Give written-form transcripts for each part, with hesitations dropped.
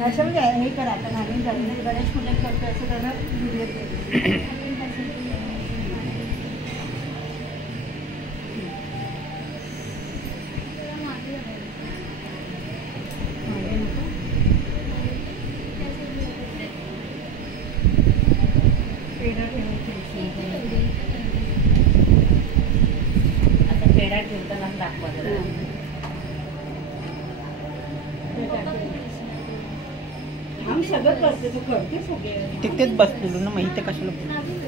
असं म्हणजे हे करा आता नवीन झालं गणेश पूजन करतो असं त्याला व्हिडिओ आता पेढा ठेवताना दाखवा जरा. आम्ही सगळं करते तू करते सगळे तिथेच बसलेलो ना मग इथे कशाला थांब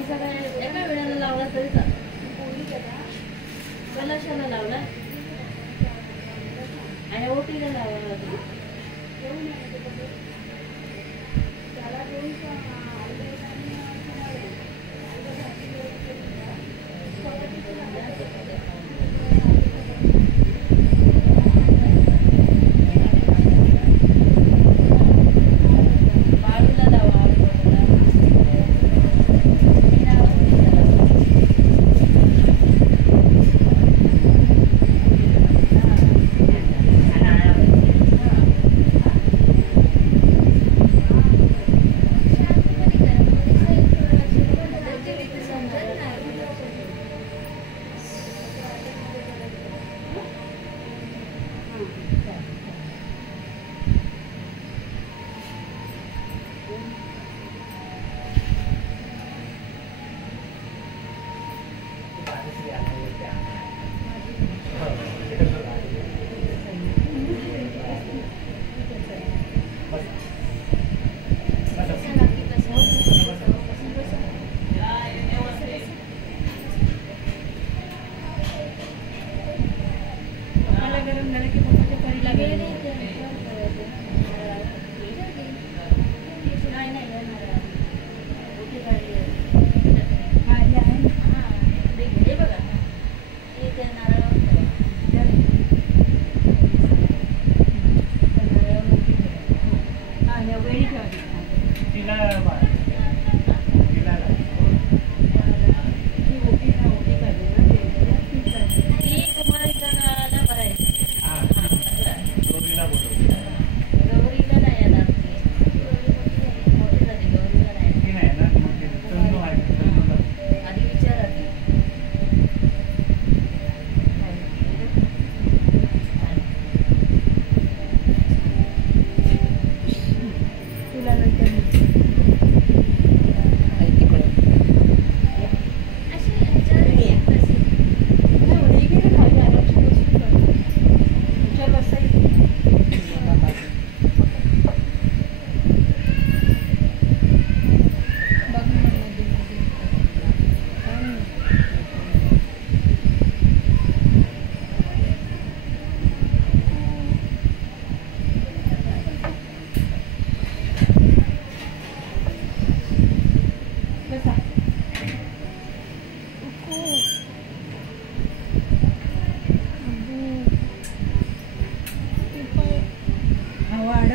सगळं एका वेळेला लावला तरी कलशाला लावला आणि ओटीला लावला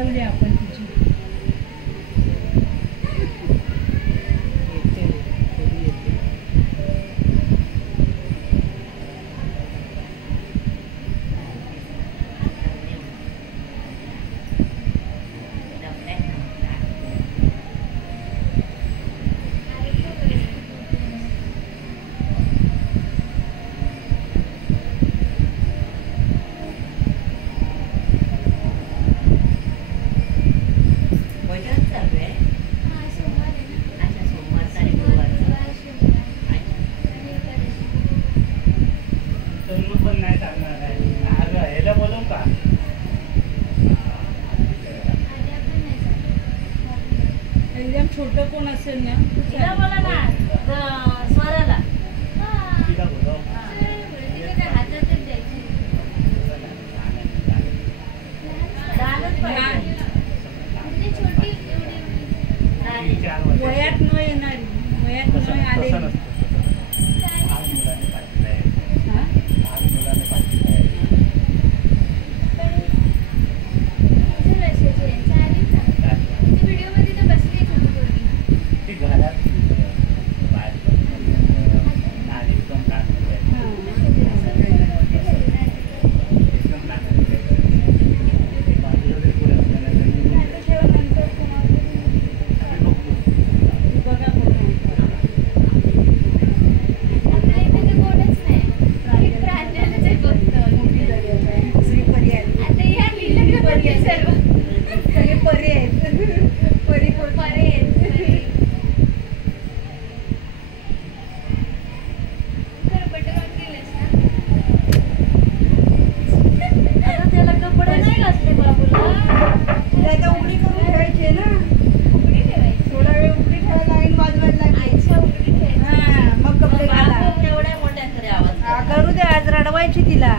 वाढवली आपण तिची. येते, कधी येते. पण नाही चालणार आहे. ह्याला बोलवू का? एकदम छोटं कोण असेल ना तिला बोला ना स्वराला. तिला बोलव. लहानच पाहिजे. नाही. 4 वर्षाची. वयात न येणारी, वयात न आलेली. तसं नसतं. आज मुलाने पाठवलंय. हा? आज मुलाने पाठवलंय. ती घरात बाहेर नाली पण टाकते. एकदम लहान आहे. ती बाजूला जरी पुढे असलं ना तरी ठेव नंतर कोणाला आम्ही बघतो. बघा बघा. मोठी झाली आता. दुसरी परी आहे. सगळे परी आहेत. परी कोण? आता त्याला कपडे नाही घातले बाबूला. त्याला उघडी करून ठेवायची ना. थोडा वेळ उघडी ठेवायला लागेल, वाजवायला लागेल. हा, मग कपडे घाला. बाबू एवढ्या मोठ्या तरी आवाज हा, करू दे, आज रडवायची तिला.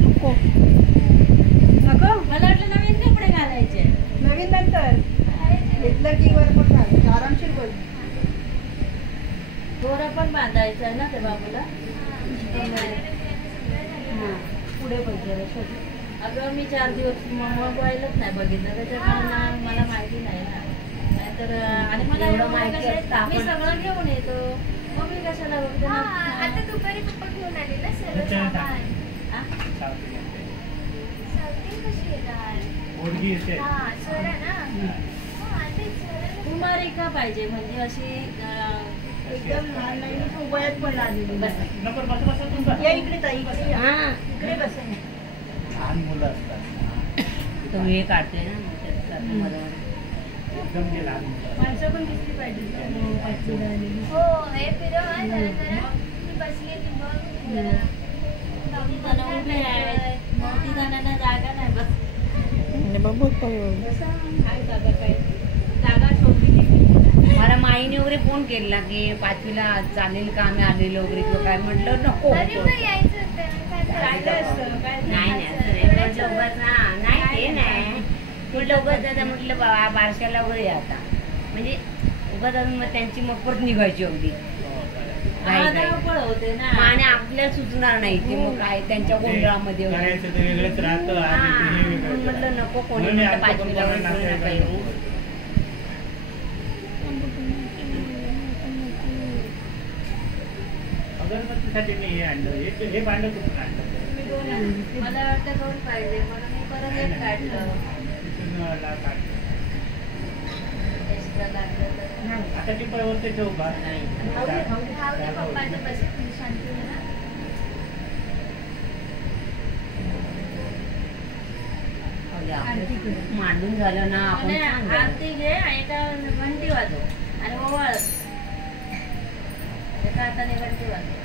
नको नको, मला वाटलं नवीन कपडे घालायचे. नवीन नंतर घेतलं की वर पण घाल, आरामशीर बोल. दोरा पण बांधायचा आहे ना त्या बाबूला. हा, पुढे बघ जरा शोध. अगं मी 4 दिवस मोबाईलच नाही बघितलं, त्याच्यामुळे मला माहिती नाही ना. नाहीतर आणि मला एवढं एवढं माहिती कसं- असतं आपण- मी सगळं घेऊन येतो. मग मी कशाला बघते ना. आता दुपारी पप्पा घेऊन आले ना सर्व त्याच्याने टाक. सामान. हा? सावती येते. सावती कशी येणार? पोरगी येते. हा, स्वरा ना. हा, तेच स्वरा. कुमारिका पाहिजे म्हणजे अशी एकदम लहान नाही, वयात पण आलेली. बस. नको बस बस तुम्ही. या इकडे ताई, इकडे या. हा इकडे बसा. लहान मुलं असतात. तो हे काढते ना त्याच्यात मध्ये. एकदम जे लहान मुलं असतात. माणसं पण दिसली पाहिजे. पाचवीला आलेली. हो, हे फिरव हा जरा जरा. मी बसले की बघ जरा. जण उभे आहेत. मोठी जणांना जागा नाही बस. बसा. काय जागा काय? जागा शोधली की मला माईने वगैरे फोन केला की 5वीला चालेल का आम्ही आलेलो वगैरे किंवा काय म्हटलं नको. तरी पण यायचं होतं ना, काय राहिलं असतं. काय नाही नाही असं नाही. म्हटलं उगाच नाही ते नाही म्हटलं उगाच दादा म्हटलं बारशाला वगैरे या आता म्हणजे उगाच अजून मग त्यांची मग परत निघायची अगदी हा, धावपळ होते ना. आणि आपल्याला सुचणार नाही ते मग काय त्यांच्या गोंधळामध्ये वगैरे. करायचं तर वेगळंच राहतं आणि ते हा, वेगळंच म्हणून म्हटलं राहतं. नको कोणी म्हणून मी म्हटलं आजचं 5वीला पण वगैरे कोणाला नका येऊ. अगरबत्तीसाठी मी हे आणलं. हे भांडं कुठून आणलं? मी दोन आणली. मला वाटतं 2 पाहिजे म्हणून मी परत एक काढलं. तिथून काढलं. एक्स्ट्रा लागलं तर. नाही. आता टिपळवरती ठेवू का? नाही. खाऊ दे, खाऊ दे. खाऊ दे पप्पा, आता बसेल शांती ना. आरती करू. मांडून झालं ना आपण आणि छान झालं. आरती घे आणि एका घंटी वाजव आणि ओवाळ. एका हाताने घंटी वाजव.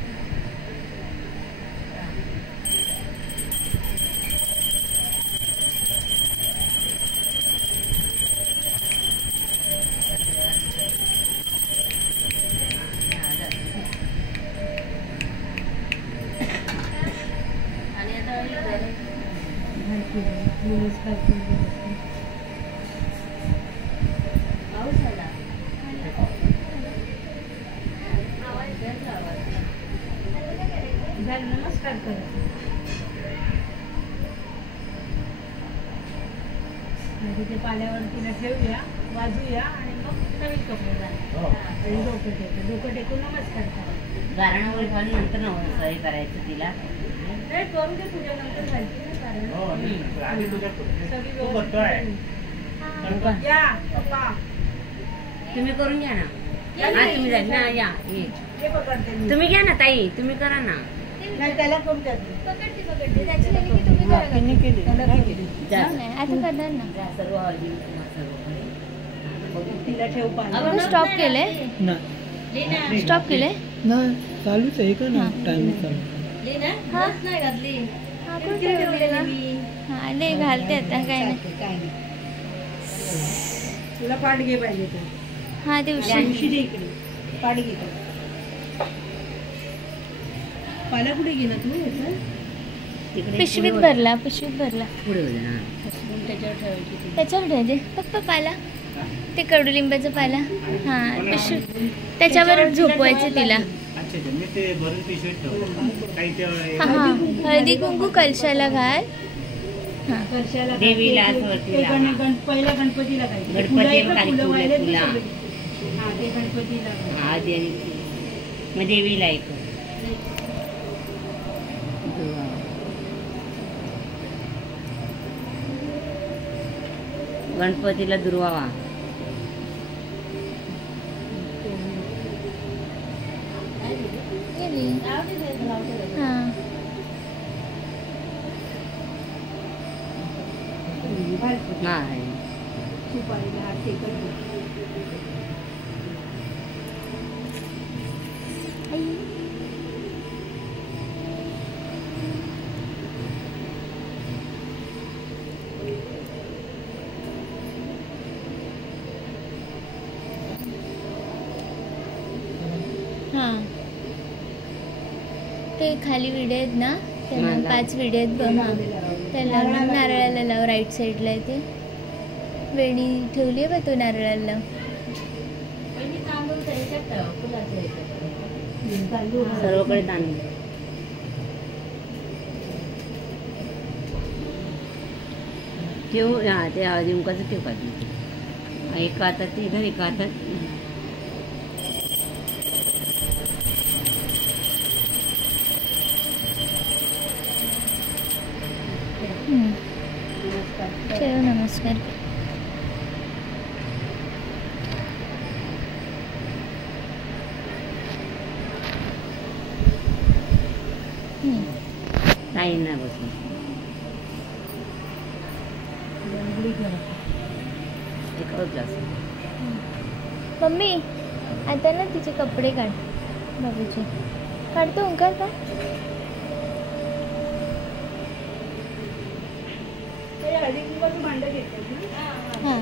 आणि आता हे झालं. नमस्कार करू. पाऊस आला. झालं, नमस्कार करा. तिथे पाल्यावर तिला ठेवूया, वाजूया आणि मग नवीन कपडे घालू. आणि डोकं टेकून नमस्कार करा. गारणं वगैरे घालून नंतर नवसारी करायचं तिला. नाही करू दे तुझ्या नंतर घालते ना कारण आधी तुझ्या सगळी तू करतोय व्यवस्थित. या पप्पा तुम्ही करून घ्या ना. हा तुम्ही जाईल ना, या ये. हे पकडते मी. तुम्ही घ्या ना ताई, तुम्ही करा ना. नाही त्याला करू द्या तू. पकडते त्याची झाली की तुम्ही करा. त्यांनी केली. त्याला केली. जा. नाही, आता करणार ना. जा, सर्व हळदी कुंकू सर्व. तिला ठेव पाणी. आपण स्टॉप केलंय, लीना, स्टॉप केलंय. नाही चालूच आहे का ना हां. टायमिंग चालू. लीना, हा? बस नाही घातली. हा कुठे ठेवलेला? हा नाही घालते आता काय नाही. काय नाही. तुला पाठ घे पाहिजे तर. हा ते उशीर. दिवशी दे इकडे. पाठ घे तर. पाला कुठे गेला तू याचा? तिकडे पिशवीत पुढे भरला, पिशवीत भरला. पुढे होते ना. त्याच्यावर ठेवायची ती. त्याच्यावर ठेवायचे पप्पा पाला, ते कडुलिंबाचा पाला. हा पिशवी त्याच्यावर झोपवायचे तिला. अच्छा अच्छा मी ते भरून पिशवीत ठेवतो काही ते हा हा हळदी कुंकू कलशाला घाल. हा वर्षाला देवीला काय ते- असं ते वाटलं. पहिल्या गणपतीला काय ते गणपतीला फुलं खाली फुलं फुलं, वाहिले ते फुलं. सगळे. हा ते गणपतीला काय. आधी आणि मग देवीला एक गणपतीला दुर्वावा. गेली. हा घाल तू. हा सुपारीला हात टेकत बस. हा ते खाली विडे आहेत ना, त्यांना मला. 5 विडे आहेत बघ. हा त्याला मग नारळाला लाव. राईट साईडला आहे ते वेणी ठेवली आहे बघ, तो नारळाला लाव. पहिली तांदूळ त्याच्यात ठेव, फुलाच्या ह्याच्यात. तांदूळ सर्वकडे तांदूळ. ठेवू. हा ते हळदी कुंकाचं ठेव का एका हातात इथं एका हातात. हम्म. ठेव नमस्कार. ताईंना बसून एकावर ग्लास. मम्मी आता ना तिचे कपडे काढ बाबूचे. काढतो ओंकार का? ते हळदी कुंकवाचं भांडं घेतलं ना. हां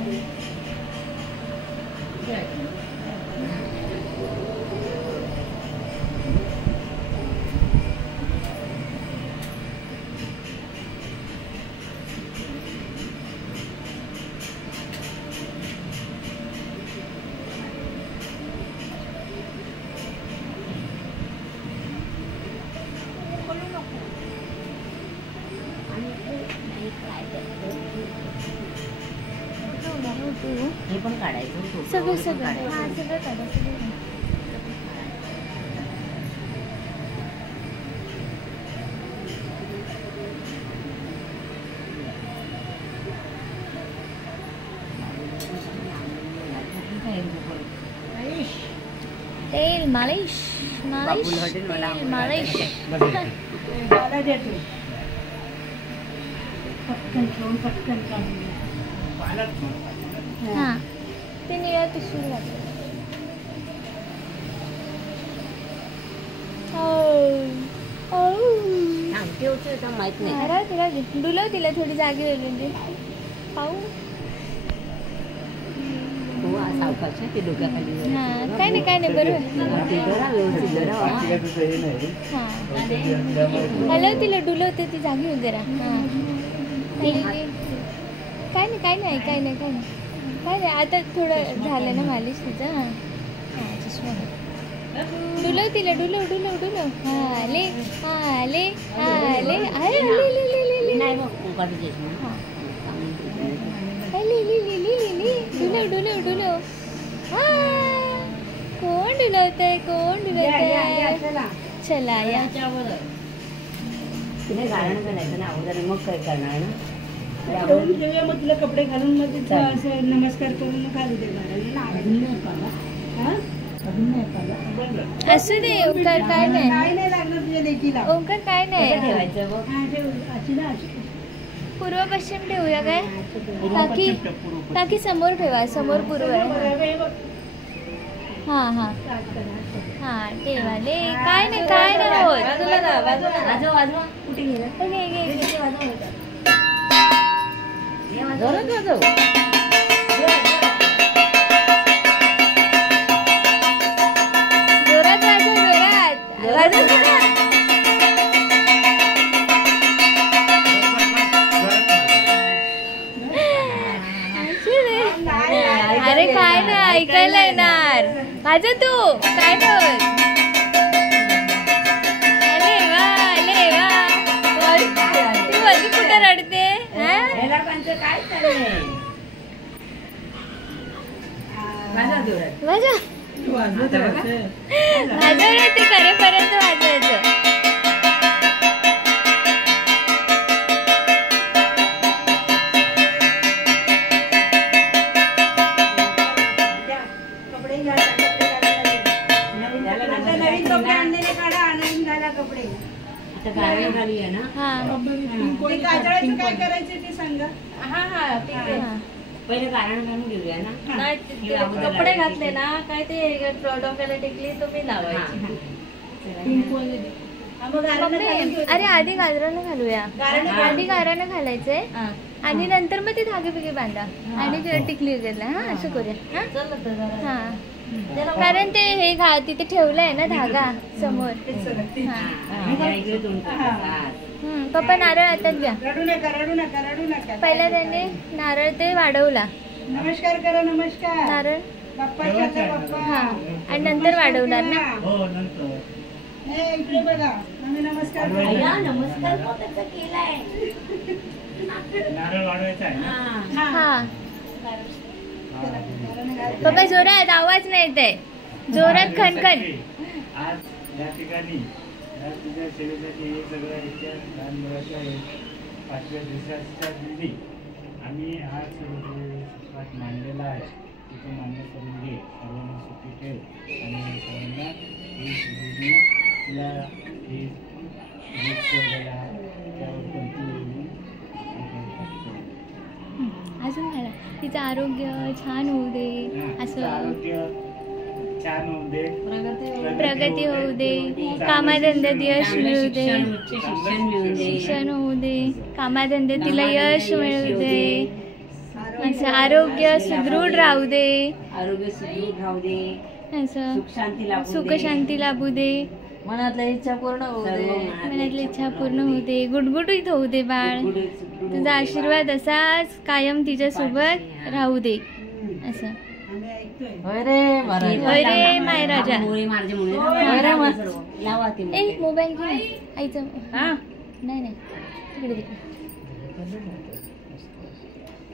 हे पण काढायचं. सगळं हे पण सगळं काढायचं. हां सगळं काढा सगळं काढा. तेल मालिश मालिश बाबूल हॉटेल मला तेल मालिश. मला दे तू. पटकन ठेवून पटकन काढून दे. पालक म्हणतात. हां ते निळ्या पिशवीत घातलं. सांगते होते का माहित नाही. मारा तिला घे. डुलव तिला थोडी जागी होईल म्हणजे पाहू. हो सावकाश ते डोक्याखाली. हां काय नाही बरोबर. ते धरा व्यवस्थित धरा. बाकीचं हे नाही. हां हॅलो तिला डुलवते ती जागी होईल जरा. हां काय नाही आता थोडं झालं ना मालिश तिचं. हां हां चष्मा डुलव तिला डुलव. हां आले आले आले आले आले नाही मग ओंकारचा चष्मा. हां डुलव. कोण डुलवतंय चला या. तिने गाणं करायचं ना अगोदर, मग काय करणार ना. ठेवून ठेवूया मग तुला कपडे घालून मग तिथं असं नमस्कार करून घालू दे असू दे ओंकार, काय नाही काय नाही लागलं तुझ्या लेकीला. ओंकार, काय नाही. ठेवायचं बघ. पूर्व पश्चिम ठेवूया काय. काकी समोर ठेवा, समोर पूर्व आहे. हा ठेवाले. काय नाही होत. वाजवा कुठे गेलं. जोरात अरे काय नाही ऐकायला येणार माझं. तू काय ठेवत. ती वरती कुठं रडते. काय चाललंय. वाजवलं ते करेपर्यंत वाजवायचं. नवीन कपडे आणलेले काढा, नवीन घाला कपडे. गाडी घाली आहे ना. ते काजळाचं काय करायचं ते सांगा. पहिले कारण घालून घेऊया ना. कपडे घातले ना काय ते डोक्याला टेकली तुम्ही लावायची. अरे आधी गाजरानं घालूया. आधी गारानं घालायचंय आणि नंतर मग ते धागे बिगे बांधा आणि टिकली गेला. हा असं करूया. हा कारण ते हे तिथे ठेवलंय ना धागा समोर. पप्पा नारळ आताच घ्या. रडू नका. पहिला त्यांनी नारळ ते वाढवला. नमस्कार करा. नमस्कार नारळ बाप्पा. हा आणि नंतर वाढवणार ना. इकडे बघा. नमस्कार नमस्कार केलाय. नारळ वाढवायचा आहे ना. हा पप्पा जोरात आवाज नाही येत आहे. जोरात खणखण. आज या ठिकाणी तुझ्या सेवेसाठी हे सगळं इथे लहान मुलाच्या 5व्या दिवसाच्या दिवशी आम्ही आज पाठ मांडलेला आहे. तिथे मान्य करून घे. सर्वांना सुखी ठेव आणि सर्वांना ही तुला ही ठेवलेला त्यावर कोणती अजून घाला. तिचं आरोग्य छान होऊ दे. असं आरोग्य छान होऊ दे. प्रगती होऊ दे. कामाधंद्यात यश मिळू दे. शिक्षण होऊ दे. कामाधंद्यात तिला यश मिळू दे. असं आरोग्य सुदृढ राहू दे. असं सुख शांती लाभू दे. मनातल्या इच्छा पूर्ण होऊ दे. मनातली इच्छा पूर्ण होऊ दे. गुडगुडीत होऊ दे बाळ. तुझा आशीर्वाद असाच कायम तिच्या सोबत राहू दे. असं होय रे माय राजा. ए मोबाईल घे आईचं. नाही तिकडे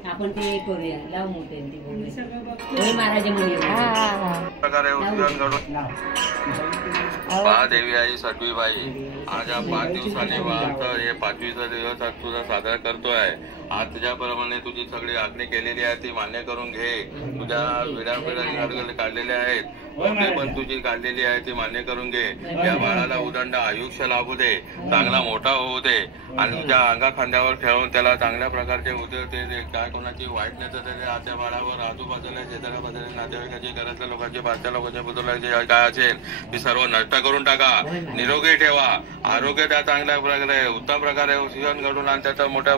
आपण ते करूया. लाव मोठे महाराजा महादेवी आई सटवीबाई, आज हा 5 दिवसांनी हे 5वीचा दिवस आज तुझा साजरा करतोय. आज तुझ्याप्रमाणे तुझी सगळी आज्ञा केलेली आहे ती मान्य करून घे. तुझ्या विडापिढा काढलेल्या आहेत ते पण तुझी काढलेली आहे ती मान्य करून घे. या बाळाला उदंड आयुष्य लाभू दे. चांगला मोठा होऊ दे आणि तुझ्या अंगा खांद्यावर खेळून त्याला चांगल्या प्रकारचे उद्योग ते काय कोणाची वाईट नाही तर त्या बाळावर आजूबाजूला शेजाऱ्या बाजूला नातेवाईकाची घरातल्या लोकांची बाहेरच्या लोकांच्या बुजुर्गांची काय असेल ती सर्व नष्ट करून टाका. निरोगी ठेवा. आरोग्य त्या चांगल्या प्रकारे उत्तम प्रकारे शिक्षण घडून आणि त्याचा मोठ्या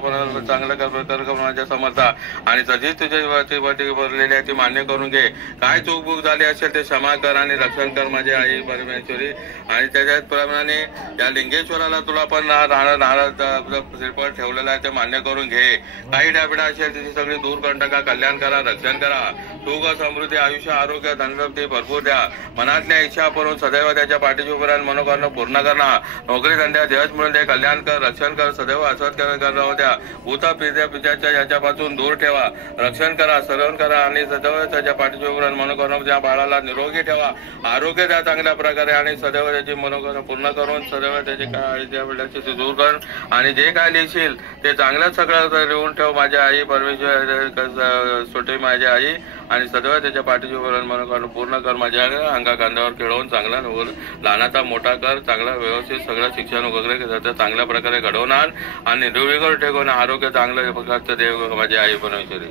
चांगल्या करण्याच्या समर्था आणि तशीच तुझी भरलेली आहे ती मान्य करून घे. काय चूकबूक झाली असेल ते क्षमा कर आणि रक्षण कर माझी आई परमेश्वरी. आणि त्याच्याच प्रमाणे या लिंगेश्वराला तुला पण श्रीफळ ठेवलेला आहे ते मान्य करून घे. काही डाबिडा असेल तिची सगळी दूर करून टाका. कल्याण करा. रक्षण करा. सुख समृद्धी आयुष्य आरोग्य धनसंपत्ती भरपूर द्या. मनातल्या इच्छा करून सदैव त्याच्या पाठीशी उभे राहून मनोकामना पूर्ण करणार. नोकरी धंद्यात यश मिळून दे. कल्याण कर, रक्षण कर, सदैव असत करत द्या. भूत पित्याच्या याच्यापासून दूर ठेवा. रक्षण करा, सरवण करा आणि सदैव त्याच्या पाठीशी उभे राहून मनोकामना त्या बाळाला निरोगी ठेवा. आरोग्य द्या चांगल्या प्रकारे आणि सदैव त्याची मनोकामना पूर्ण करून सदैव त्याची काय ते दूर कर. आणि जे काय लिहिशील ते चांगलंच सगळं लिहून ठेव. माझ्या आई परमेश्वर सुटे माझी आई आणि सदैव त्याच्या पाठीशी उभे राहून मनोकामना पूर्ण कर. माझ्या अंगा कांद्यावर खेळवून चांगला लहानाचा मोठा कर. चांगला व्यवस्थित सगळं शिक्षण वगैरे चांगल्या प्रकारे घडवणार आणि निरोगीवर ठेवून आरोग्य चांगल्या प्रकारचं देव माझी आई परमेश्वरी.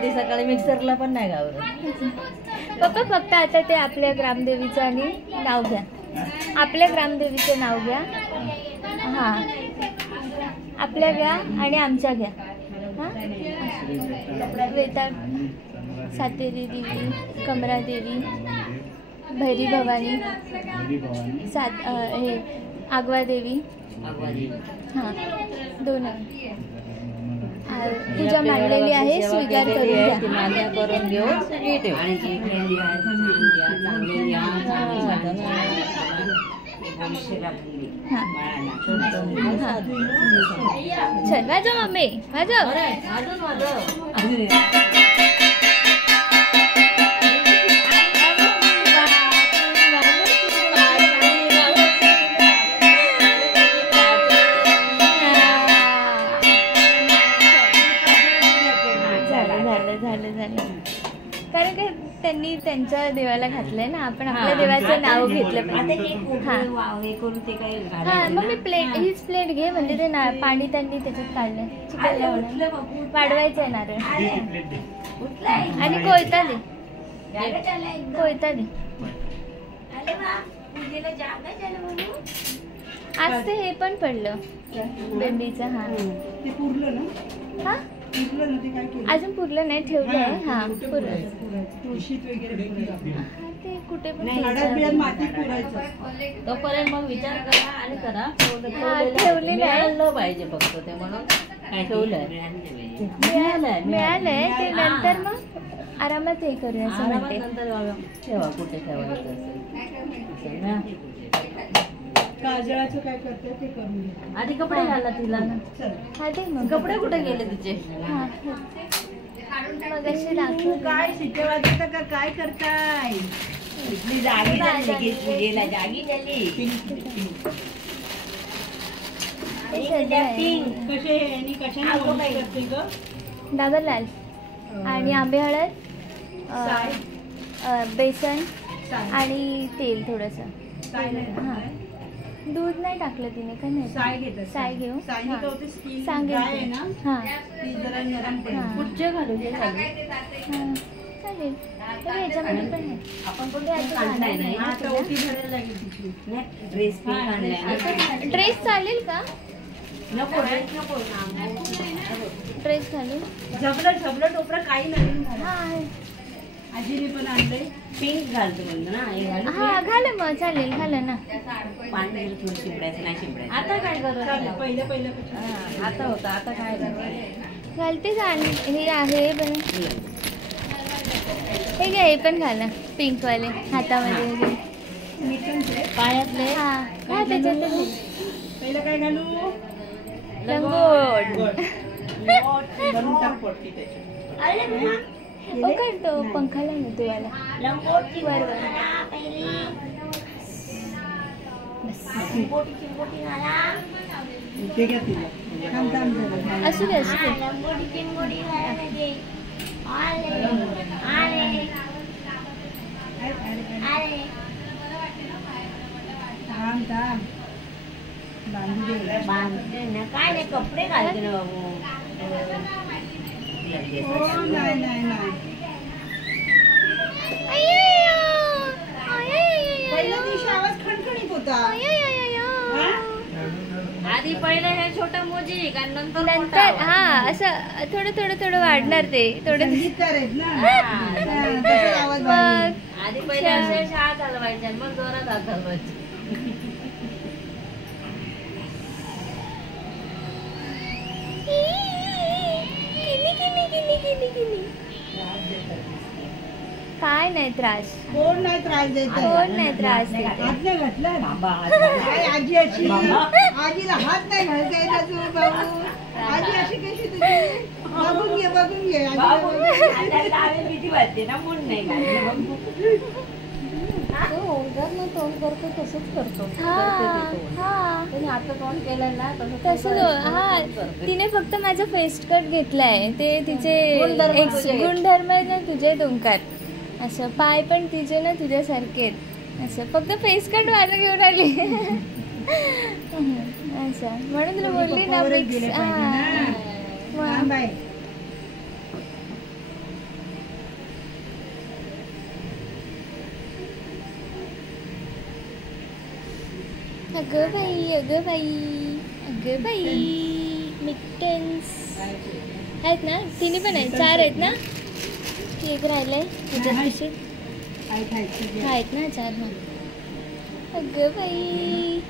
ती सकाळी मिक्सरला पण नाही घाबरत. पप्पा फक्त आता ते आपल्या ग्रामदेवीचं आणि नाव घ्या. आपल्या ग्रामदेवीचं नाव घ्या. हा आपल्या घ्या आणि आमच्या घ्या. हा वेताळ सातेरी देवी, कमरा देवी, भैरी भवानी, हे आगवा देवी. हा दोन पूजा मांडलेली आहे, स्वीकार करून घ्या. मान्य करून घेऊन सगळी ठेव. चल वाजव मम्मी वाजव. कारण का त्यांनी त्यांच्या देवाला घातलंय ना, आपण आपल्या देवाचं नाव घेतलं पाहिजे. हा मग मी प्लेट हीच प्लेट घे म्हणजे ते पाणी त्यांनी त्याच्यात काढलंय. चिकन वाढवायचंय नारळ आणि कोयता दे. कोयता दे. आज ते हे पण पडलं बेंबीचं. हा ते पुरलं ना. हा अजून पुरलं नाही, ठेवलंय. हा पुरलं. तुळशीत वगैरे ते कुठे पण मातीत पुरायचं. तोपर्यंत मग विचार करा आणि करा. ठेवलेलं आहे पाहिजे फक्त ते म्हणून ठेवलंय. मिळालंय ते नंतर मग आरामात हे करूया असं म्हणते. नंतर ठेवा कुठे ठेवायचं असेल ना. काजळाचं काय करते ते करून घ्या. आधी कपडे घाला तिला ना. हा ते मग कपडे कुठे गेले तिचे. मग असे दाखवू काय शिटे वाजवता का काय करताय. जागी झाली पूजेला जागी झाली. डाबर लाल आणि आंबे हळद, बेसन आणि तेल थोडस. हा दूध नाही टाकलं तिने का नाही. साय घेऊ सांगेल. हा कुठचे घालू दे चालेल. याच्यामध्ये पण आहे. आपण ड्रेस चालेल का. ड्रेस घालू. झबलं टोपरं काही नवीन हा आजीने पण आणलंय. पिंक घालतो म्हणतो ना. हा घाला मग चालेल. घाला ना. पाणी थोडं शिंपडायचं नाही शिंपडायचं. आता काय करू. पहिलं आता होता. आता काय घालतेच. हे आहे पण हे घ्या. हे पण घाला पिंक वाले हातामध्ये पायातले. हा हा त्याच्यात पहिलं काय घालू. लंगोट. ओ करतो पंखाला ना तुम्हाला. असू दे असू दे. काय नाही कपडे घालते ना बाबू. पहिल्या दिवशी आवाज खणखणीत होता. आधी पहिलं हे छोटं मोजी आणि नंतर हा असं थोडं थोडं थोडं वाढणार ते थोडं. आवाज मग आधी पहिले असे हात हलवायचे मग जोरात हात हलवायचे. काय नाही त्रास, कोण नाही त्रास देत, कोण नाही त्रास देत. हात नाही घातला काय आजी अशी, आजीला हात नाही घालता येत अजून भाऊ. आजी अशी कशी तुझी, बघून घे बघून घे भीती वाटते ना म्हणून नाही तोंड करतो तसंच करतो. आता तोंड केलं ना तसं. हा, तिने फक्त माझा फेस कट घेतलाय, ते तिचे गुणधर्म आहे ना तुझे ओंकार. असं पाय पण तिचे ना तुझ्यासारखे आहेत, असं फक्त फेस कट माझं घेऊन आली. असं म्हणून तुला बोलली ना मिक्स. अगं बाई, अगं बाई, अगं बाई. मिक्टन्स आहेत ना, तिन्ही पण आहेत, 4 आहेत ना. एक राहिलंय त्याच्यात आहेत ना 4 ना. अगं बाई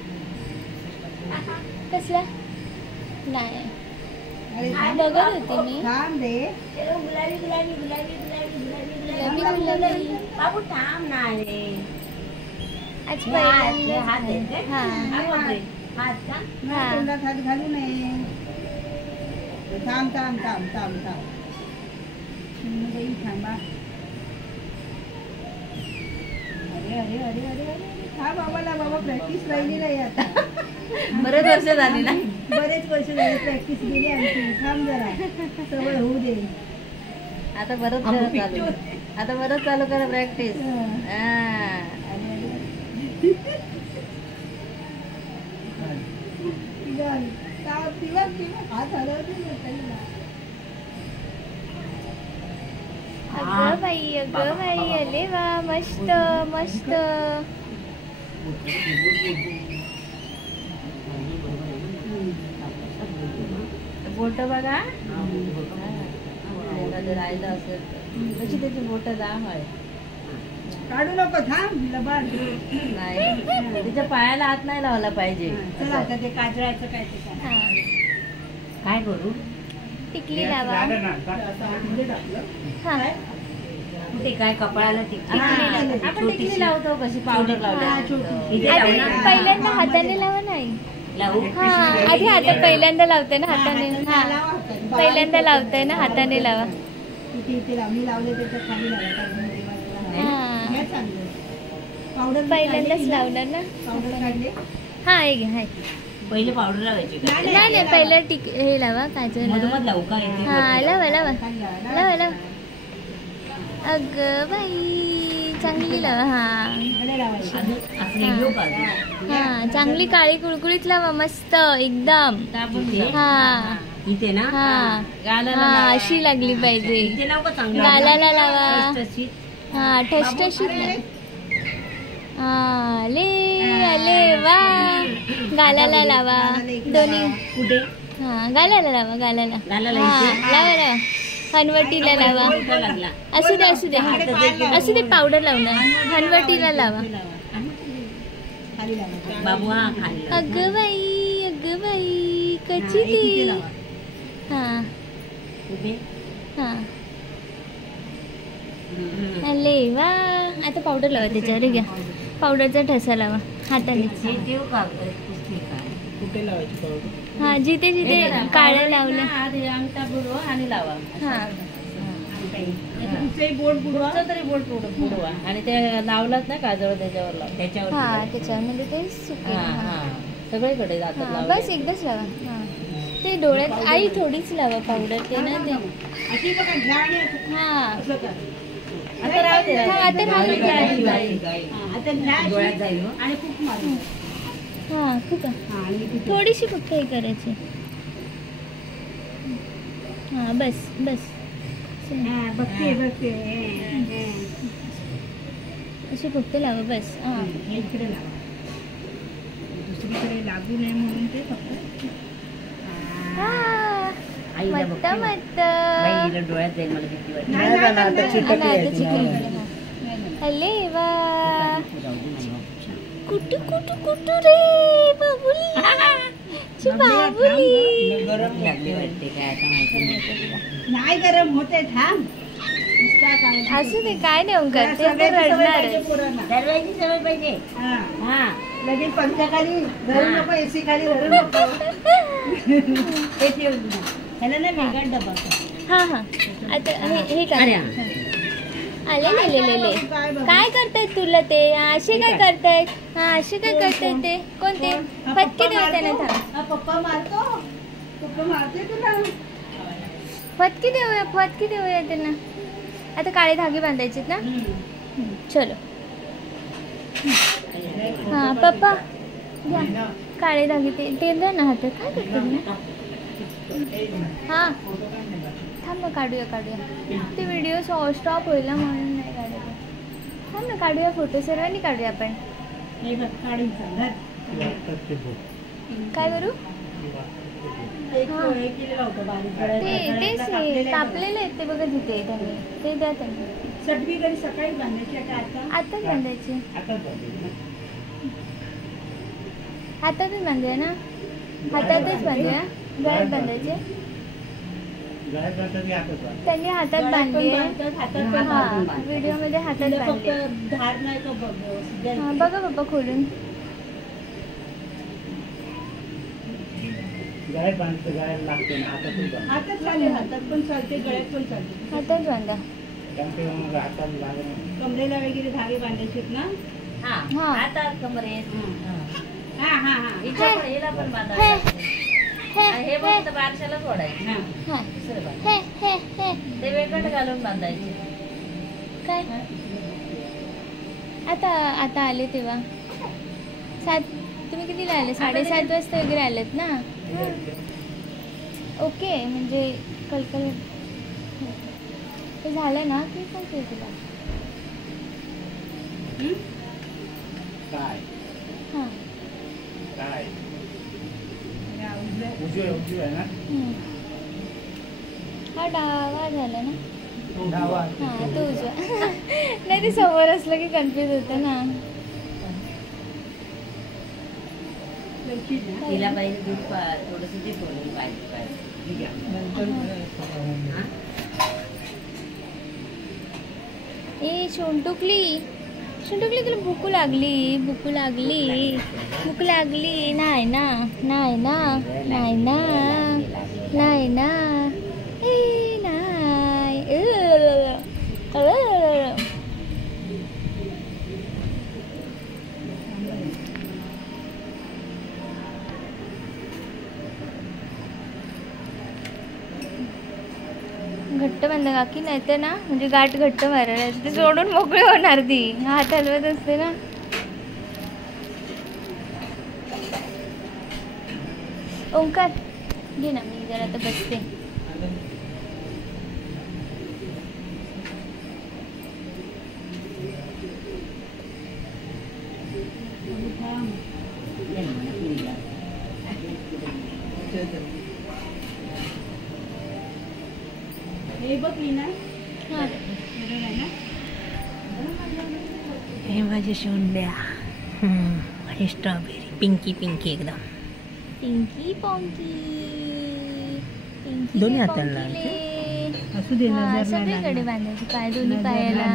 कसला नाही बघत होते मी. बाबू थांब ना रे. आज पहिल्यांदा हात घालू नये. थांब थांब थांब थांब थांब थांबा. अरे अरे अरे अरे अरे हा बाबाला बाबा प्रॅक्टिस राहिली नाही आता. बरेच वर्ष झाली ना, बरेच वर्ष झाली प्रॅक्टिस गेली आमची. थांब जरा सवय होऊ दे. आता बरंच चालू, आता बरंच चालू करा प्रॅक्टिस. हात हलवते. अगं बाई, अगं बाई. अरे वा, मस्त मस्त. बोट बघा राहिलं असेल तशी त्याची बोट लांब आहे. काढू नको, थांब लबाड. नाही तिच्या पायाला हात नाही लावला पाहिजे. चला आता ते काजळाचं काय ते काय करू, टिकली लावा. हा, ते काय कपाळाला आपण टिकली लावतो कशी पावडर लावली. पहिल्यांदा हाताने लावा. नाही लावू हा, आधी हातात पहिल्यांदा लावते ना हाताने. हा, पहिल्यांदा लावताय ना हाताने लावा. पावडर पहिल्यांदाच लावणार ना. हा, हे घ्या. पहिले पावडर लावायची. नाही नाही, पहिलं हे लावा काजळ. लावू का? हा, लावा लावा लावा लावा. अगं बाई, चांगली लावा. हा, चांगली काळी कुळकुळीत लावा, मस्त एकदम. हा इथे ना, हा हा, अशी लागली पाहिजे. गालाला लावा. हा, ठसठशीत. आले आले वा. गालाला लावा दोन्ही. कुठे? हा, गालाला लावा. गालाला हा, लावा लावा. हनवटीला लावा. असू दे असू दे असू दे. पावडर लावणार, हनवटीला लावा. अगं बाई, अगं बाई, कची ती. हा हा, अले वा. आता पावडर लावा त्याच्यावर. घ्या, पावडरचा ठसा लावा हाताने. कुठे लावायची पावडर? हा, जिथे जिथे काळं लावलं आणि लावा. हा, तरी बोट बुडवा आणि ते लावलात ना काजळ त्याच्यावर लाव. त्याच्यावर हा, त्याच्यावर म्हणजे ते सुके. सगळीकडे जातात. बस एकदाच लावा. हा, ते डोळ्यात आई थोडीच लावा पावडर. ते ना ते हा, आता राहू दे. आता राहू जाईल आणि खूप मारू. हा, खूप थोडीशी फक्त हे करायची. हा, बस बस. बघते बघते. अशी फक्त लावा बस. हा, इकडे लावा, दुसरीकडे लागू नये म्हणून ते फक्त. मस्त मस्त. डोळ्यात जाईल मला भीती वाटते. नाही जाणार, आता चिकटली आहे ती. चिकटली. अले वा कुटू कुटू कुटू रे बाबुली ची बाबुली. गरम लागली वाटते काय आता माहिती नाही. नाही गरम होते थांब. नुसता काय असू दे काय नाही ओंकार ते तर रडणारच. दरवाजाची सवय पाहिजे. हा हा लगेच पंख्याखाली धरू नको, एसी खाली धरू नको. हे ठेव ह्याला ना वेगळा डबा कर. हा हा आता हे काय अरे आले ले काय करतायत तुला ते असे काय करतायत? हा असे काय करतायत ते कोणते? फटके देऊ त्यांना थांब. हा पप्पा मारतो. पप्पा मारते तुला. फटके देऊया त्यांना. आता काळे धागे बांधायचे ना. चलो हा पप्पा घ्या काळे धागे ते द्या ना हातात. काय करतात ना. हा थांब ना काढूया ते व्हिडिओ स्टॉप होईल ना म्हणून नाही काढायचं. थांब ना काढूया फोटो सर्वांनी काढूया आपण. हे बघ काढून सांग. काय करू एक केलेला होता बारीक. तेच कापलेले आहेत ते बघा तिथे त्यांनी ते द्या त्यांनी. चटणी कधी सकाळी बांधायची आताच बांधायचे. हातातच बांधूया ना. हातातच बांधूया. गळ्यात बांधायचे. त्यांनी हातात बांधली आहे. हा व्हिडिओ मध्ये हातात बांधली. धार नाही का बघ. बघा पप्पा खोलून. हातात चालेल. हातात पण चालते गळ्यात पण चालते. हातात बांधा. कमरेला वगैरे धागे बांधायचे ना. हा आता कमरेत. हा हा हा हिला पण बांधायचं. हे फक्त बारशाला सोडायचे. हा दुसरं बांध. हे ते वेगळं घालून बांधायचे. काय आता आले तेव्हा 7. तुम्ही कितीला आले? 7:30 वाजता वगैरे आलेत ना. ओके म्हणजे कलकल ते झालं ना की सांगते तुला. हां हा डावा झाला ना. हा तो उजवा. नाही ते समोर असलं की कन्फ्युज होतं ना. तिला पाहिजे दूध थोडस ते थोडं पाहिजे. ए शोंटुकली तुला भूक लागली. नाही ना ए नाही. घट्ट बांधा काकी नाही तर ना म्हणजे गाठ घट्ट मारायला ते सोडून मोकळी होणार ती. हात हलवत असते ना. ओंकार घे ना मी जरा आता बसते. हे बघ लीना. हां हे माझे शोंड्या. हे स्ट्रॉबेरी पिंकी एकदम. पिंकी पॉंकी दोन्ही हातांना असू दे ना. सगळीकडे बांधायची. पाय दोन्ही पायाला,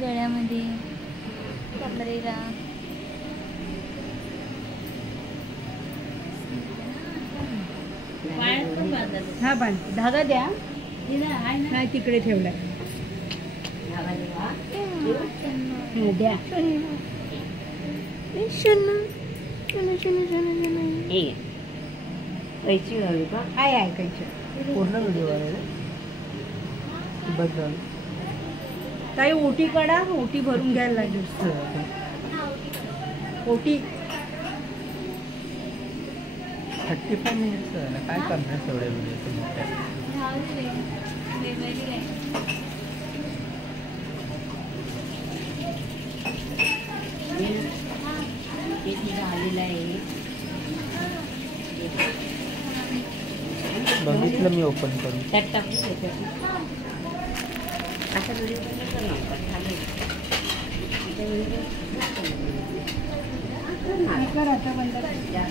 गळ्यामध्ये, कमरेला. हा बांध. धागा द्या. नाही तिकडे ठेवलाय. द्या. पैसे घालू का? आहे ऐकायचं. पूर्ण व्हिडिओ बदल काही ओटी काढा. ओटी भरून घ्यायला लागेल. ओटी 35 मिनिट्स काय करणार तेवढ्या व्हिडिओ. आलेला आहे बघितलं मी ओपन करून. त्यात टाकू. आता व्हिडिओ बंद कर नका चालेल कर आता बंद कर.